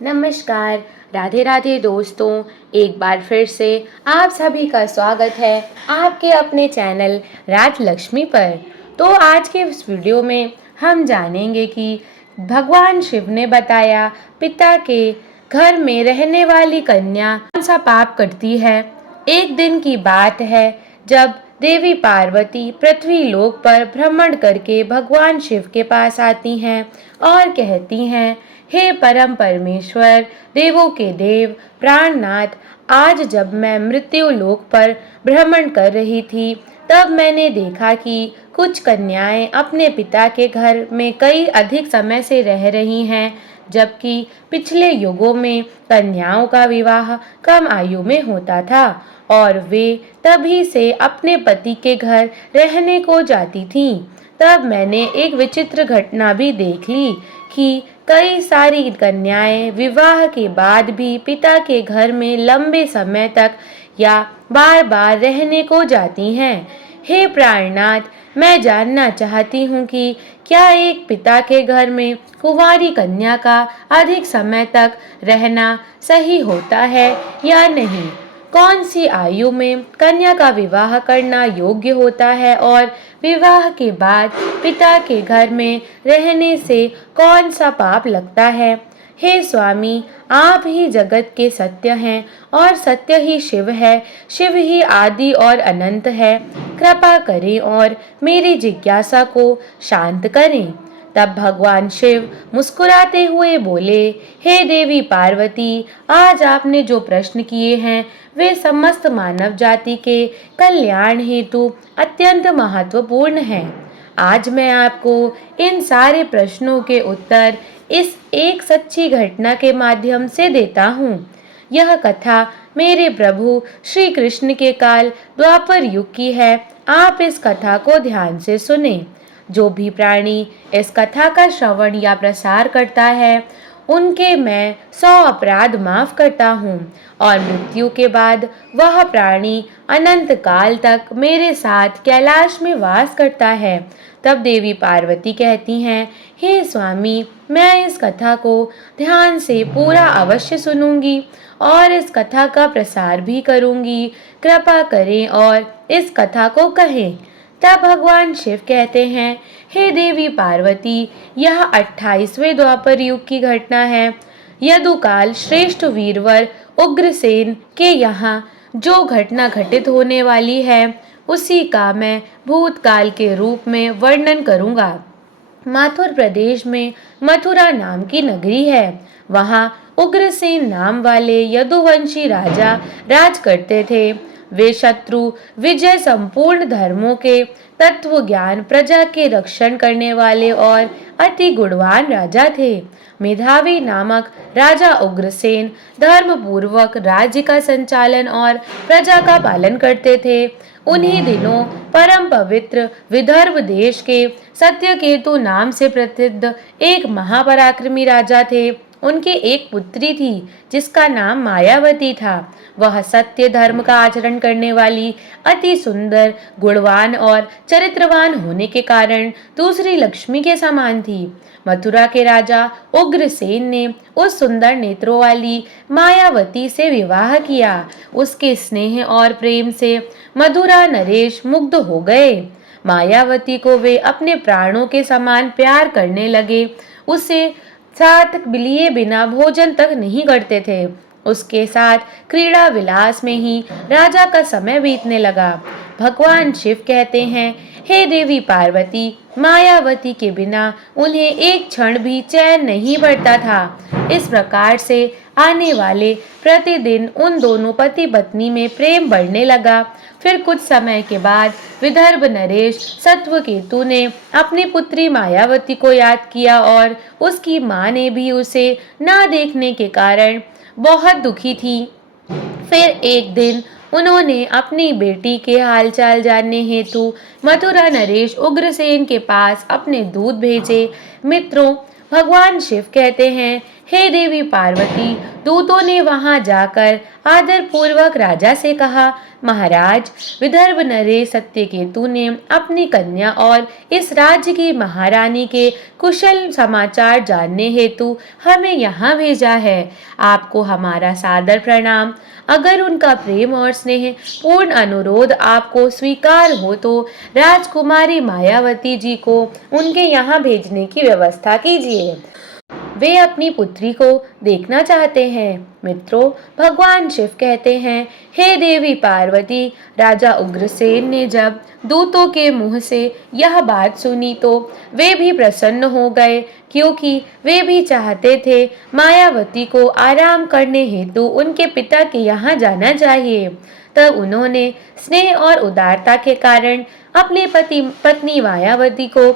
नमस्कार। राधे राधे दोस्तों, एक बार फिर से आप सभी का स्वागत है आपके अपने चैनल राजलक्ष्मी पर। तो आज के इस वीडियो में हम जानेंगे कि भगवान शिव ने बताया पिता के घर में रहने वाली कन्या कौन सा पाप करती है। एक दिन की बात है जब देवी पार्वती पृथ्वी लोक पर भ्रमण करके भगवान शिव के पास आती हैं और कहती हैं, हे परम परमेश्वर, देवों के देव, प्राणनाथ, आज जब मैं मृत्यु लोक पर भ्रमण कर रही थी तब मैंने देखा कि कुछ कन्याएं अपने पिता के घर में कई अधिक समय से रह रही हैं, जबकि पिछले युगों में कन्याओं का विवाह कम आयु में होता था और वे तभी से अपने पति के घर रहने को जाती थीं। तब मैंने एक विचित्र घटना भी देख ली कि कई सारी कन्याएं विवाह के बाद भी पिता के घर में लंबे समय तक या बार बार रहने को जाती हैं। हे प्राणनाथ, मैं जानना चाहती हूँ कि क्या एक पिता के घर में कुंवारी कन्या का अधिक समय तक रहना सही होता है या नहीं? कौन सी आयु में कन्या का विवाह करना योग्य होता है और विवाह के बाद पिता के घर में रहने से कौन सा पाप लगता है? हे स्वामी, आप ही जगत के सत्य हैं और सत्य ही शिव है। शिव ही आदि और अनंत है। कृपा करें और मेरी जिज्ञासा को शांत करें। तब भगवान शिव मुस्कुराते हुए बोले, हे देवी पार्वती, आज आपने जो प्रश्न किए हैं वे समस्त मानव जाति के कल्याण हेतु अत्यंत महत्वपूर्ण हैं। आज मैं आपको इन सारे प्रश्नों के उत्तर इस एक सच्ची घटना के माध्यम से देता हूँ। यह कथा मेरे प्रभु श्री कृष्ण के काल द्वापर युग की है। आप इस कथा को ध्यान से सुने। जो भी प्राणी इस कथा का श्रवण या प्रसार करता है उनके मैं 100 अपराध माफ करता हूँ और मृत्यु के बाद वह प्राणी अनंत काल तक मेरे साथ कैलाश में वास करता है। तब देवी पार्वती कहती हैं, हे स्वामी, मैं इस कथा को ध्यान से पूरा अवश्य सुनूंगी और इस कथा का प्रसार भी करूंगी। कृपा करें और इस कथा को कहें। तब भगवान शिव कहते हैं, हे देवी पार्वती, यह 28वें द्वापर युग की घटना है। यदुकाल श्रेष्ठ वीरवर उग्रसेन के यहाँ जो घटना घटित होने वाली है उसी का मैं भूतकाल के रूप में वर्णन करूंगा। माथुर प्रदेश में मथुरा नाम की नगरी है। वहाँ उग्रसेन नाम वाले यदुवंशी राजा राज करते थे। वे शत्रु विजय संपूर्ण धर्मों के तत्व ज्ञान प्रजा के रक्षण करने वाले और अति गुणवान राजा थे। मेधावी नामक राजा उग्रसेन धर्म पूर्वक राज्य का संचालन और प्रजा का पालन करते थे। उन्हीं दिनों परम पवित्र विदर्भ देश के सत्यकेतु नाम से प्रसिद्ध एक महापराक्रमी राजा थे। उनकी एक पुत्री थी जिसका नाम मायावती था। वह सत्य धर्म का आचरण करने वाली, अति सुंदर, गुणवान और चरित्रवान होने के कारण दूसरी लक्ष्मी के समान थी। मथुरा के राजा उग्रसेन ने उस सुंदर नेत्रों वाली मायावती से विवाह किया। उसके स्नेह और प्रेम से मथुरा नरेश मुग्ध हो गए। मायावती को वे अपने प्राणों के समान प्यार करने लगे। उसे साथ लिए बिना भोजन तक नहीं करते थे। उसके साथ क्रीड़ा विलास में ही राजा का समय बीतने लगा। भगवान शिव कहते हैं, हे देवी पार्वती, मायावती के बिना उन्हें एक क्षण भी चैन नहीं पड़ता था। इस प्रकार से आने वाले प्रतिदिन उन दोनों पति पत्नी में प्रेम बढ़ने लगा। फिर कुछ समय के बाद विदर्भ नरेश सत्वकेतु ने अपनी पुत्री मायावती को याद किया और उसकी माँ ने भी उसे ना देखने के कारण बहुत दुखी थी। फिर एक दिन उन्होंने अपनी बेटी के हालचाल जानने हेतु मथुरा नरेश उग्रसेन के पास अपने दूत भेजे। मित्रों, भगवान शिव कहते हैं, हे देवी पार्वती, दूतों ने वहां जाकर आदर पूर्वक राजा से कहा, महाराज, विदर्भ नरेश सत्यकेतु ने अपनी कन्या और इस राज्य की महारानी के कुशल समाचार जानने हेतु हमें यहाँ भेजा है। आपको हमारा सादर प्रणाम। अगर उनका प्रेम और स्नेह पूर्ण अनुरोध आपको स्वीकार हो तो राजकुमारी मायावती जी को उनके यहाँ भेजने की व्यवस्था कीजिए। वे अपनी पुत्री को देखना चाहते हैं। मित्रों, भगवान शिव कहते हैं, हे देवी पार्वती, राजा उग्रसेन ने जब दूतों के मुंह से यह बात सुनी तो वे भी प्रसन्न हो गए, क्योंकि वे भी चाहते थे मायावती को आराम करने हेतु उनके पिता के यहाँ जाना चाहिए। तब उन्होंने स्नेह और उदारता के कारण अपने पत्नी मायावती को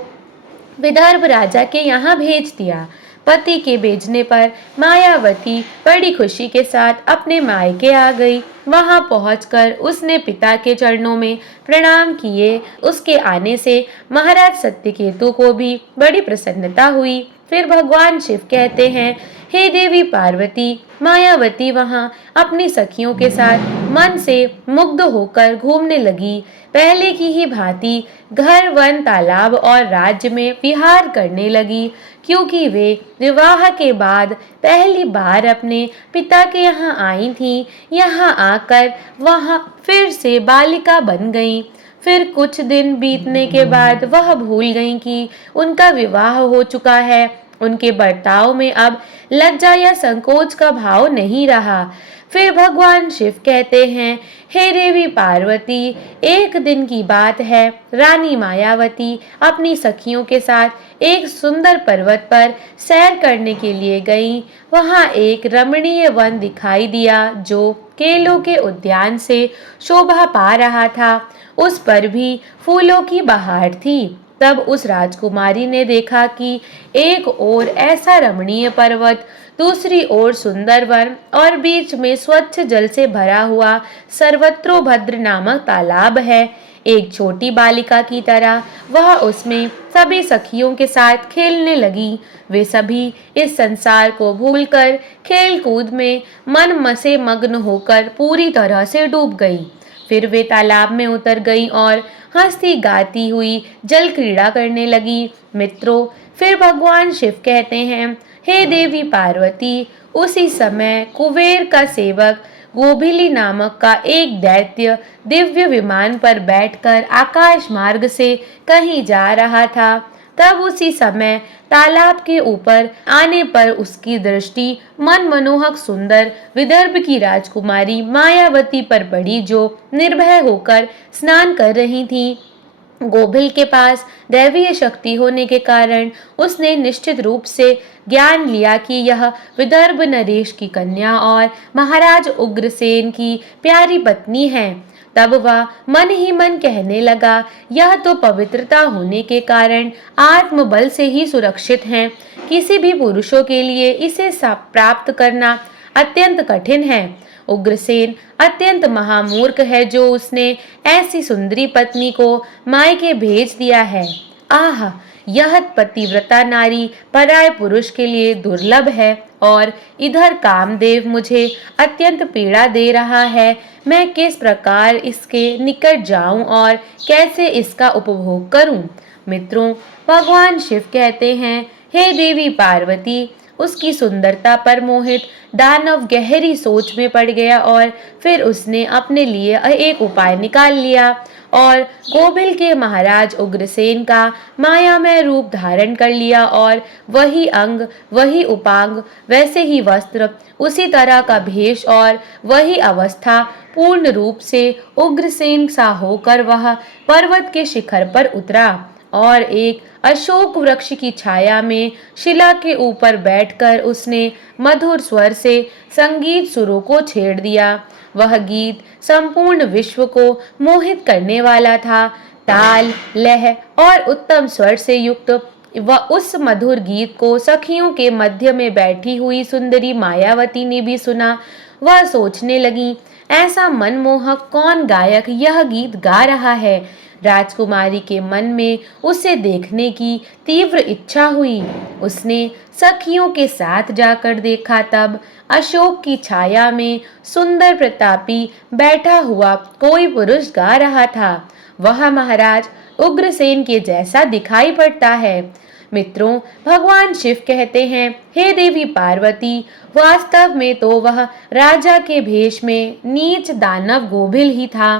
विदर्भ राजा के यहाँ भेज दिया। पति के भेजने पर मायावती बड़ी खुशी के साथ अपने मायके आ गई। वहां पहुंचकर उसने पिता के चरणों में प्रणाम किए। उसके आने से महाराज सत्यकेतु को भी बड़ी प्रसन्नता हुई। फिर भगवान शिव कहते हैं, हे देवी पार्वती, मायावती वहां अपनी सखियों के साथ मन से मुग्ध होकर घूमने लगी। पहले की ही भांति घर, वन, तालाब और राज्य में विहार करने लगी, क्योंकि वे विवाह के बाद पहली बार अपने पिता के यहाँ आई थीं। यहाँ आकर वहाँ फिर से बालिका बन गईं। फिर कुछ दिन बीतने के बाद वह भूल गईं कि उनका विवाह हो चुका है। उनके बर्ताव में अब लज्जा या संकोच का भाव नहीं रहा। फिर भगवान शिव कहते हैं, हे देवी पार्वती, एक दिन की बात है, रानी मायावती अपनी सखियों के साथ एक सुंदर पर्वत पर सैर करने के लिए गईं। वहां एक रमणीय वन दिखाई दिया जो केलों के उद्यान से शोभा पा रहा था। उस पर भी फूलों की बहार थी। तब उस राजकुमारी ने देखा कि एक ओर ऐसा रमणीय पर्वत, दूसरी ओर सुंदर वन और बीच में स्वच्छ जल से भरा हुआ सर्वत्रोभद्र नामक तालाब है। एक छोटी बालिका की तरह वह उसमें सभी सखियों के साथ खेलने लगी। वे सभी इस संसार को भूलकर खेल कूद में मन से मग्न होकर पूरी तरह से डूब गई। फिर वे तालाब में उतर गई और हंसती गाती हुई जल क्रीड़ा करने लगी। मित्रों, फिर भगवान शिव कहते हैं, हे देवी पार्वती, उसी समय कुबेर का सेवक गोभिली नामक का एक दैत्य दिव्य विमान पर बैठकर आकाश मार्ग से कहीं जा रहा था। तब उसी समय तालाब के ऊपर आने पर उसकी दृष्टि मनमोहक सुंदर विदर्भ की राजकुमारी मायावती पर पड़ी, जो निर्भय होकर स्नान कर रही थी। गोभिल के पास दैवीय शक्ति होने के कारण उसने निश्चित रूप से ज्ञान लिया कि यह विदर्भ नरेश की कन्या और महाराज उग्रसेन की प्यारी पत्नी है। तब वह मन ही मन कहने लगा, यह तो पवित्रता होने के कारण आत्मबल से ही सुरक्षित है। किसी भी पुरुषों के लिए इसे प्राप्त करना अत्यंत कठिन है। उग्रसेन अत्यंत महामूर्ख है जो उसने ऐसी सुंदरी पत्नी को मायके भेज दिया है। आह, यह पतिव्रता नारी पराय पुरुष के लिए दुर्लभ है और इधर कामदेव मुझे अत्यंत पीड़ा दे रहा है। मैं किस प्रकार इसके निकट जाऊं और कैसे इसका उपभोग करूं? मित्रों, भगवान शिव कहते हैं, हे देवी पार्वती, उसकी सुंदरता पर मोहित दानव गहरी सोच में पड़ गया और फिर उसने अपने लिए एक उपाय निकाल लिया और गोभिल के महाराज उग्रसेन का मायामय रूप धारण कर लिया और वही अंग, वही उपांग, वैसे ही वस्त्र, उसी तरह का भेष और वही अवस्था, पूर्ण रूप से उग्रसेन सा होकर वह पर्वत के शिखर पर उतरा और एक अशोक वृक्ष की छाया में शिला के ऊपर बैठकर उसने मधुर स्वर से संगीत सुरों को छेड़ दिया। वह गीत संपूर्ण विश्व को मोहित करने वाला था। ताल, लय और उत्तम स्वर से युक्त वह उस मधुर गीत को सखियों के मध्य में बैठी हुई सुंदरी मायावती ने भी सुना। वह सोचने लगी, ऐसा मनमोहक कौन गायक यह गीत गा रहा है? राजकुमारी के मन में उसे देखने की तीव्र इच्छा हुई। उसने सखियों के साथ जाकर देखा, तब अशोक की छाया में सुंदर प्रतापी बैठा हुआ कोई पुरुष गा रहा था। वह महाराज उग्रसेन के जैसा दिखाई पड़ता है। मित्रों, भगवान शिव कहते हैं, हे देवी पार्वती, वास्तव में तो वह राजा के भेष में नीच दानव गोभिल ही था।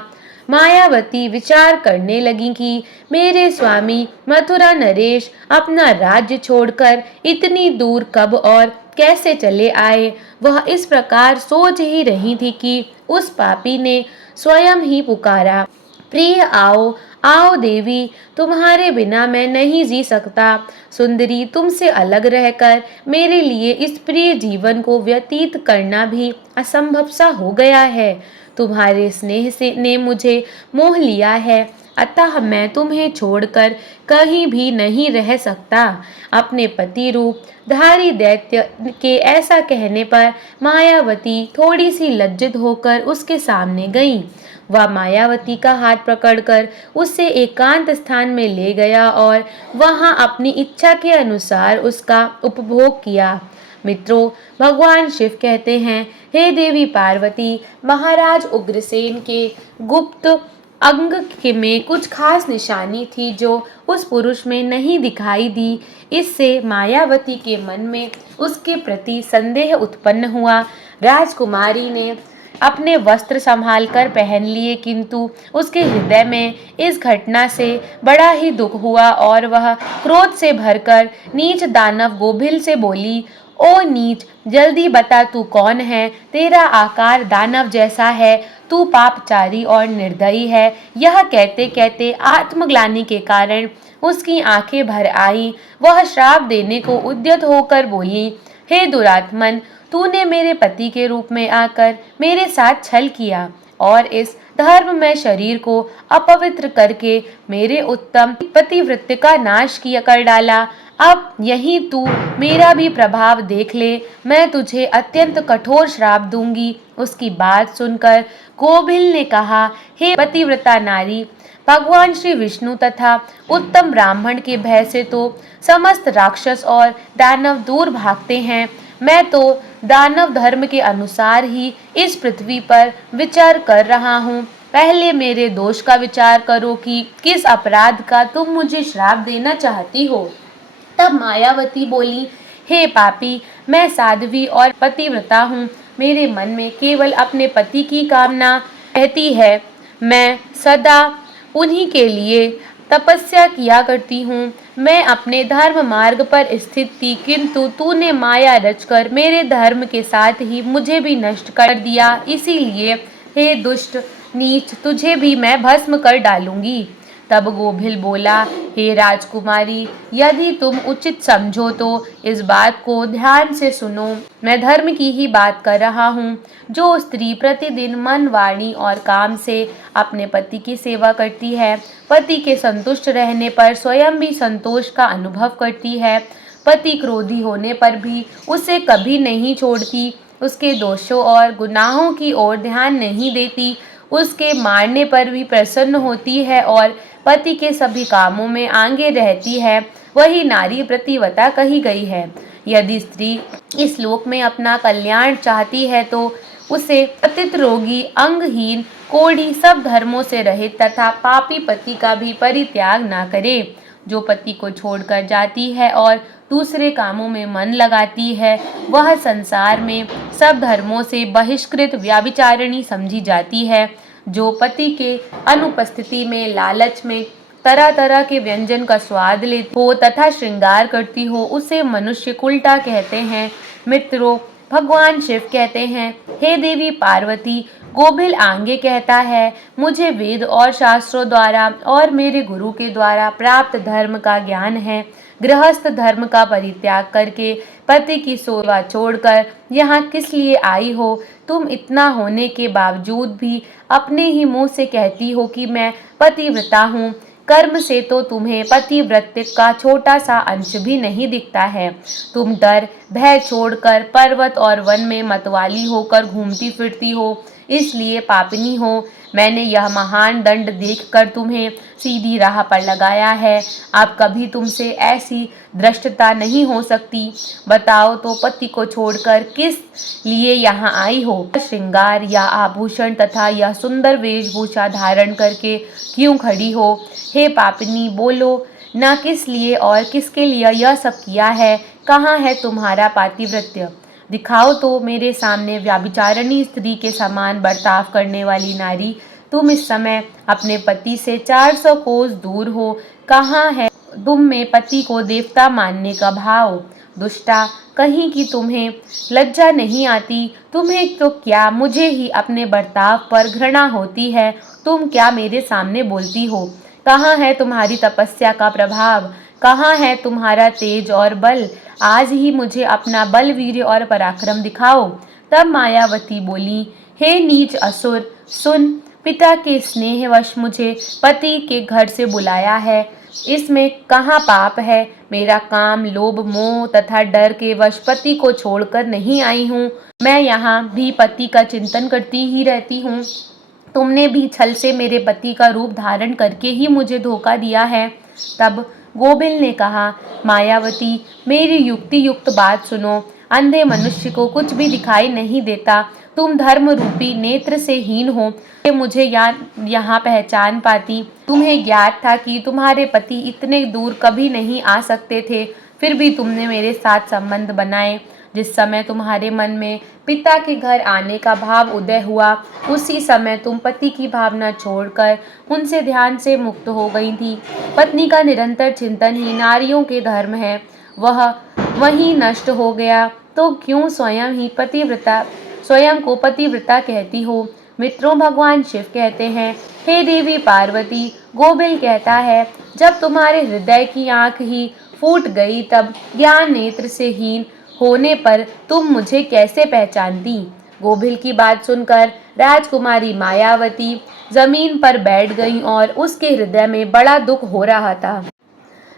मायावती विचार करने लगी कि मेरे स्वामी मथुरा नरेश अपना राज्य छोड़कर इतनी दूर कब और कैसे चले आए। वह इस प्रकार सोच ही रही थी कि उस पापी ने स्वयं ही पुकारा, प्रिय आओ आओ देवी, तुम्हारे बिना मैं नहीं जी सकता। सुंदरी, तुमसे अलग रहकर मेरे लिए इस प्रिय जीवन को व्यतीत करना भी असंभव सा हो गया है। तुम्हारे स्नेह से ने मुझे मोह लिया है, अतः मैं तुम्हें छोड़कर कहीं भी नहीं रह सकता। अपने पति रूप धारी दैत्य के ऐसा कहने पर मायावती थोड़ी सी लज्जित होकर उसके सामने गई। वह मायावती का हाथ पकड़कर उसे एकांत स्थान में ले गया और वहां अपनी इच्छा के अनुसार उसका उपभोग किया। मित्रों, भगवान शिव कहते हैं, हे देवी पार्वती, महाराज उग्रसेन के गुप्त अंग में कुछ खास निशानी थी जो उस पुरुष में नहीं दिखाई दी। इससे मायावती के मन में उसके प्रति संदेह उत्पन्न हुआ। राजकुमारी ने अपने वस्त्र संभाल कर पहन लिए, किंतु उसके हृदय में इस घटना से बड़ा ही दुख हुआ और वह क्रोध से भरकर नीच दानव गोभिल से बोली, ओ नीच, जल्दी बता तू कौन है। तेरा आकार दानव जैसा है, तू पापचारी और निर्दयी है। यह कहते कहते आत्मग्लानि के कारण उसकी आंखें भर आई। वह श्राप देने को उद्यत होकर बोली, हे दुरात्मन, तूने मेरे पति के रूप में आकर मेरे साथ छल किया और इस धर्ममय शरीर को अपवित्र करके मेरे उत्तम पतिव्रत्य का नाश किया कर डाला। अब यही तू मेरा भी प्रभाव देख ले, मैं तुझे अत्यंत कठोर श्राप दूंगी। उसकी बात सुनकर गोभिल ने कहा, हे पतिव्रता नारी, भगवान श्री विष्णु तथा उत्तम ब्राह्मण के भय से तो समस्त राक्षस और दानव दूर भागते हैं। मैं तो दानव धर्म के अनुसार ही इस पृथ्वी पर विचार कर रहा हूँ। पहले मेरे दोष का विचार करो कि किस अपराध का तुम मुझे श्राप देना चाहती हो। तब मायावती बोली, हे पापी, मैं साध्वी और पतिव्रता हूँ। मेरे मन में केवल अपने पति की कामना रहती है। मैं सदा उन्हीं के लिए तपस्या किया करती हूँ। मैं अपने धर्म मार्ग पर स्थित थी, किंतु तूने माया रचकर मेरे धर्म के साथ ही मुझे भी नष्ट कर दिया। इसीलिए हे दुष्ट नीच, तुझे भी मैं भस्म कर डालूंगी। तब गोभिल बोला, हे राजकुमारी, यदि तुम उचित समझो तो इस बात को ध्यान से सुनो। मैं धर्म की ही बात कर रहा हूँ। जो स्त्री प्रतिदिन मन, वाणी और काम से अपने पति की सेवा करती है, पति के संतुष्ट रहने पर स्वयं भी संतोष का अनुभव करती है, पति क्रोधी होने पर भी उसे कभी नहीं छोड़ती, उसके दोषों और गुनाहों की ओर ध्यान नहीं देती, उसके मारने पर भी प्रसन्न होती है और पति के सभी कामों में आगे रहती है, वही नारी प्रतिव्रता कही गई है। यदि स्त्री इस लोक में अपना कल्याण चाहती है तो उसे पतित, रोगी, अंगहीन, कोढ़ी, सब धर्मों से रहित तथा पापी पति का भी परित्याग ना करे। जो पति को छोड़कर जाती है और दूसरे कामों में मन लगाती है, वह संसार में सब धर्मों से बहिष्कृत व्याभिचारिणी समझी जाती है। जो पति के अनुपस्थिति में लालच में तरह तरह के व्यंजन का स्वाद लेती हो तथा श्रृंगार करती हो, उसे मनुष्य कुलटा कहते हैं। मित्रों, भगवान शिव कहते हैं, हे देवी पार्वती, गोभिल आगे कहता है, मुझे वेद और शास्त्रों द्वारा और मेरे गुरु के द्वारा प्राप्त धर्म का ज्ञान है। गृहस्थ धर्म का परित्याग करके पति की सेवा छोड़कर यहाँ किस लिए आई हो? तुम इतना होने के बावजूद भी अपने ही मुंह से कहती हो कि मैं पतिव्रता हूँ। कर्म से तो तुम्हें पतिव्रत्य का छोटा सा अंश भी नहीं दिखता है। तुम डर भय छोड़कर पर्वत और वन में मतवाली होकर घूमती फिरती हो। इसलिए पापिनी हो। मैंने यह महान दंड देखकर तुम्हें सीधी राह पर लगाया है। अब कभी तुमसे ऐसी धृष्टता नहीं हो सकती। बताओ तो पति को छोड़कर किस लिए यहाँ आई हो? श्रृंगार या आभूषण तथा यह सुंदर वेशभूषा धारण करके क्यों खड़ी हो? हे पापिनी, बोलो ना, किस लिए और किसके लिए यह सब किया है? कहाँ है तुम्हारा पातिव्रत्य? दिखाओ तो मेरे सामने व्याभिचारिणी स्त्री के समान बर्ताव करने वाली नारी। तुम इस समय अपने पति से 400 कोस दूर हो। कहाँ है तुम में पति को देवता मानने का भाव? दुष्टा कहीं की, तुम्हें लज्जा नहीं आती? तुम्हें तो क्या, मुझे ही अपने बर्ताव पर घृणा होती है। तुम क्या मेरे सामने बोलती हो? कहाँ है तुम्हारी तपस्या का प्रभाव? कहाँ है तुम्हारा तेज और बल? आज ही मुझे अपना बल, वीर्य और पराक्रम दिखाओ। तब मायावती बोली, हे नीच असुर, सुन, पिता के स्नेहवश मुझे पति के घर से बुलाया है। इसमें कहाँ पाप है? मेरा काम, लोभ, मोह तथा डर के वश पति को छोड़कर नहीं आई हूँ। मैं यहाँ भी पति का चिंतन करती ही रहती हूँ। तुमने भी छल से मेरे पति का रूप धारण करके ही मुझे धोखा दिया है। तब गोबिल ने कहा, मायावती, मेरी युक्ति युक्त बात सुनो। अंधे मनुष्य को कुछ भी दिखाई नहीं देता। तुम धर्म रूपी नेत्र से हीन हो। मुझे यहाँ पहचान पाती। तुम्हें ज्ञात था कि तुम्हारे पति इतने दूर कभी नहीं आ सकते थे, फिर भी तुमने मेरे साथ संबंध बनाए। जिस समय तुम्हारे मन में पिता के घर आने का भाव उदय हुआ, उसी समय तुम पति की भावना छोड़कर उनसे ध्यान से मुक्त हो गई थी। पत्नी का निरंतर चिंतन ही नारियों के धर्म है। वह वहीं नष्ट हो गया तो क्यों स्वयं को पतिव्रता कहती हो? मित्रों, भगवान शिव कहते हैं, हे देवी पार्वती, गोबिल कहता है, जब तुम्हारे हृदय की आंख ही फूट गई तब ज्ञान नेत्र से हीन होने पर तुम मुझे कैसे पहचानती? गोबिल की बात सुनकर राजकुमारी मायावती जमीन पर बैठ गई और उसके हृदय में बड़ा दुख हो रहा था।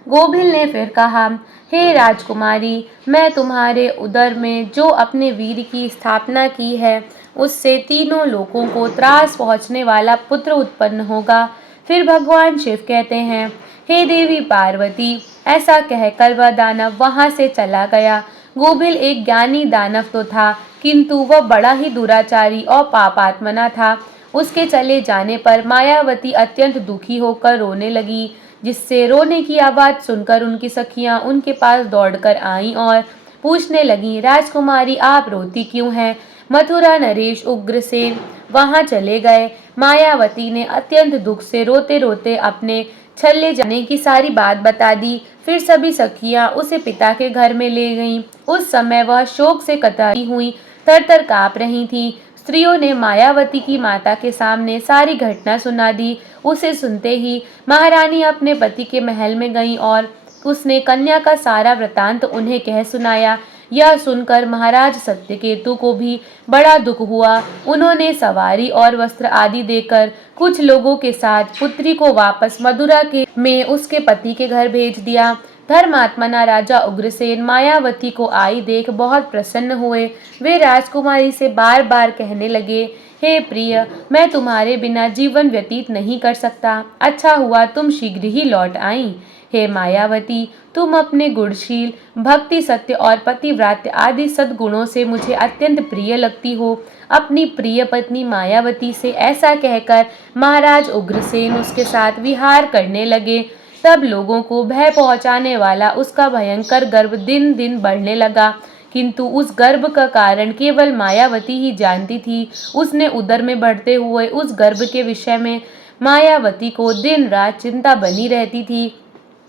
गोबिल ने फिर कहा, हे राजकुमारी, मैं तुम्हारे उदर में जो अपने वीर की स्थापना की है, उससे तीनों लोकों को त्रास पहुँचने वाला पुत्र उत्पन्न होगा। फिर भगवान शिव कहते हैं, हे देवी पार्वती, ऐसा कहकर वह दानव वहां से चला गया। गोबिल एक ज्ञानी दानव तो था, किंतु वह बड़ा ही दुराचारी और पापात्मना था। उसके चले जाने पर मायावती अत्यंत दुखी होकर रोने लगी, जिससे रोने की आवाज़ सुनकर उनकी सखियां उनके पास दौड़कर आईं और पूछने लगीं, राजकुमारी, आप रोती क्यों हैं? मथुरा नरेश उग्रसेन वहां चले गए। मायावती ने अत्यंत दुख से रोते रोते अपने चले जाने की सारी बात बता दी। फिर सभी सखियां उसे पिता के घर में ले गईं। उस समय वह शोक से कतराई हुई थर-थर काँप रही थी। स्त्रियों ने मायावती की माता के सामने सारी घटना सुना दी। उसे सुनते ही महारानी अपने पति के महल में गईं और उसने कन्या का सारा वृतांत उन्हें कह सुनाया। यह सुनकर महाराज सत्यकेतु को भी बड़ा दुख हुआ। उन्होंने सवारी और वस्त्र आदि देकर कुछ लोगों के साथ पुत्री को वापस मथुरा के में उसके पति के घर भेज दिया। धर्मात्मना राजा उग्रसेन मायावती को आई देख बहुत प्रसन्न हुए। वे राजकुमारी से बार बार कहने लगे, हे प्रिय, मैं तुम्हारे बिना जीवन व्यतीत नहीं कर सकता। अच्छा हुआ तुम शीघ्र ही लौट आई। हे मायावती, तुम अपने गुणशील, भक्ति, सत्य और पतिव्रत आदि सद्गुणों से मुझे अत्यंत प्रिय लगती हो। अपनी प्रिय पत्नी मायावती से ऐसा कहकर महाराज उग्रसेन उसके साथ विहार करने लगे। तब लोगों को भय पहुंचाने वाला उसका भयंकर गर्व दिन दिन बढ़ने लगा, किंतु उस गर्व का कारण केवल मायावती ही जानती थी। उसने उदर में बढ़ते हुए उस गर्व के विषय में मायावती को दिन रात चिंता बनी रहती थी।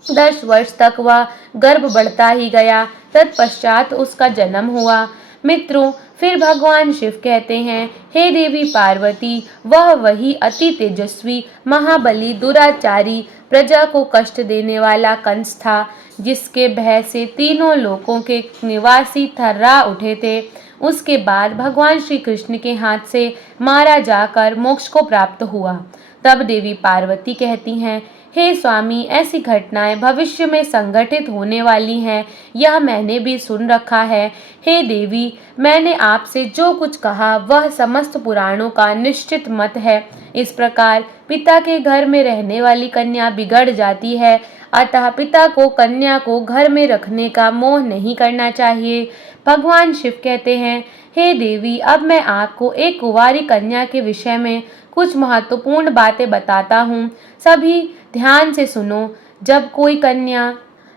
10 वर्ष तक वह गर्भ बढ़ता ही गया। तत्पश्चात उसका जन्म हुआ। मित्रों, फिर भगवान शिव कहते हैं, हे देवी पार्वती, वह वही अति तेजस्वी, महाबली, दुराचारी, प्रजा को कष्ट देने वाला कंस था, जिसके भय से तीनों लोकों के निवासी थर्रा उठे थे। उसके बाद भगवान श्री कृष्ण के हाथ से मारा जाकर मोक्ष को प्राप्त हुआ। तब देवी पार्वती कहती हैं, हे स्वामी, ऐसी घटनाएं भविष्य में संघटित होने वाली हैं, यह मैंने भी सुन रखा है। हे देवी, मैंने आपसे जो कुछ कहा वह समस्त पुराणों का निश्चित मत है। इस प्रकार पिता के घर में रहने वाली कन्या बिगड़ जाती है, अतः पिता को कन्या को घर में रखने का मोह नहीं करना चाहिए। भगवान शिव कहते हैं, हे देवी, अब मैं आपको एक कुंवारी कन्या के विषय में कुछ महत्वपूर्ण बातें बताता हूँ। सभी ध्यान से सुनो। जब कोई कन्या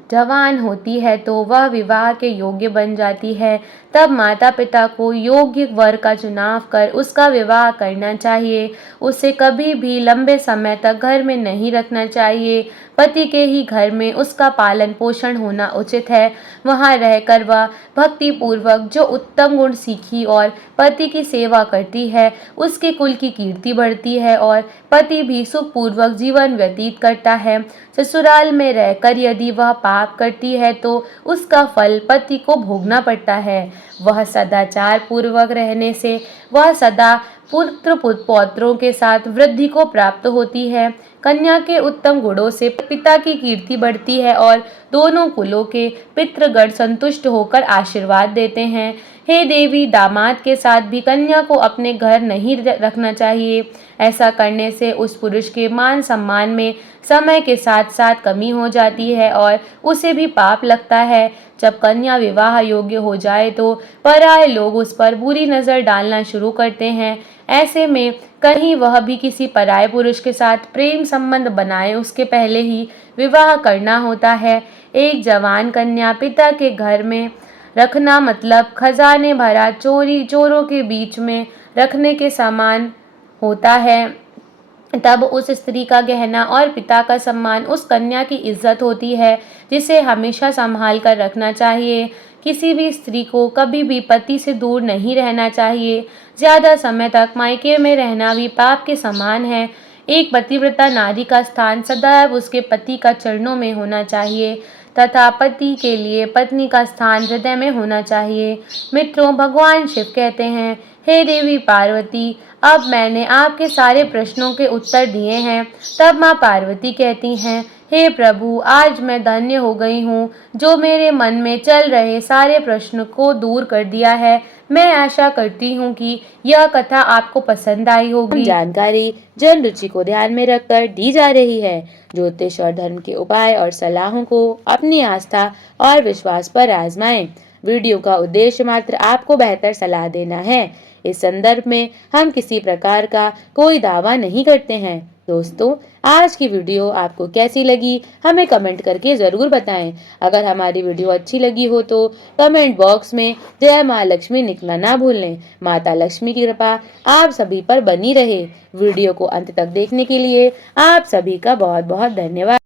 जवान होती है तो वह विवाह के योग्य बन जाती है। तब माता पिता को योग्य वर का चुनाव कर उसका विवाह करना चाहिए। उसे कभी भी लंबे समय तक घर में नहीं रखना चाहिए। पति के ही घर में उसका पालन पोषण होना उचित है। वहाँ रहकर वह भक्ति पूर्वक जो उत्तम गुण सीखी और पति की सेवा करती है, उसके कुल की कीर्ति बढ़ती है और पति भी सुखपूर्वक जीवन व्यतीत करता है। ससुराल में रहकर यदि वह पाप करती है तो उसका फल पति को भोगना पड़ता है। वह सदाचार पूर्वक रहने से वह सदा पुत्र पौत्रों के साथ वृद्धि को प्राप्त होती है। कन्या के उत्तम गुणों से पिता की कीर्ति बढ़ती है और दोनों कुलों के पितृगण संतुष्ट होकर आशीर्वाद देते हैं। हे देवी, दामाद के साथ भी कन्या को अपने घर नहीं रखना चाहिए। ऐसा करने से उस पुरुष के मान सम्मान में समय के साथ साथ कमी हो जाती है और उसे भी पाप लगता है। जब कन्या विवाह योग्य हो जाए तो पराये लोग उस पर बुरी नज़र डालना शुरू करते हैं। ऐसे में कहीं वह भी किसी पराये पुरुष के साथ प्रेम संबंध बनाए उसके पहले ही विवाह करना होता है। एक जवान कन्या पिता के घर में रखना मतलब खजाने भरा चोरों के बीच में रखने के समान होता है। तब उस स्त्री का गहना और पिता का सम्मान उस कन्या की इज्जत होती है, जिसे हमेशा संभाल कर रखना चाहिए। किसी भी स्त्री को कभी भी पति से दूर नहीं रहना चाहिए। ज़्यादा समय तक मायके में रहना भी पाप के समान है। एक पतिव्रता नारी का स्थान सदैव उसके पति का चरणों में होना चाहिए तथा पति के लिए पत्नी का स्थान हृदय में होना चाहिए। मित्रों, भगवान शिव कहते हैं, हे देवी पार्वती, अब मैंने आपके सारे प्रश्नों के उत्तर दिए हैं। तब माँ पार्वती कहती हैं, हे प्रभु, आज मैं धन्य हो गई हूँ जो मेरे मन में चल रहे सारे प्रश्न को दूर कर दिया है। मैं आशा करती हूँ कि यह कथा आपको पसंद आई होगी। जानकारी जन रुचि को ध्यान में रखकर दी जा रही है। ज्योतिष और धर्म के उपाय और सलाहों को अपनी आस्था और विश्वास पर आजमाएं। वीडियो का उद्देश्य मात्र आपको बेहतर सलाह देना है। इस संदर्भ में हम किसी प्रकार का कोई दावा नहीं करते हैं। दोस्तों, आज की वीडियो आपको कैसी लगी हमें कमेंट करके ज़रूर बताएं। अगर हमारी वीडियो अच्छी लगी हो तो कमेंट बॉक्स में जय माँ लक्ष्मी लिखना ना भूलें। माता लक्ष्मी की कृपा आप सभी पर बनी रहे। वीडियो को अंत तक देखने के लिए आप सभी का बहुत बहुत धन्यवाद।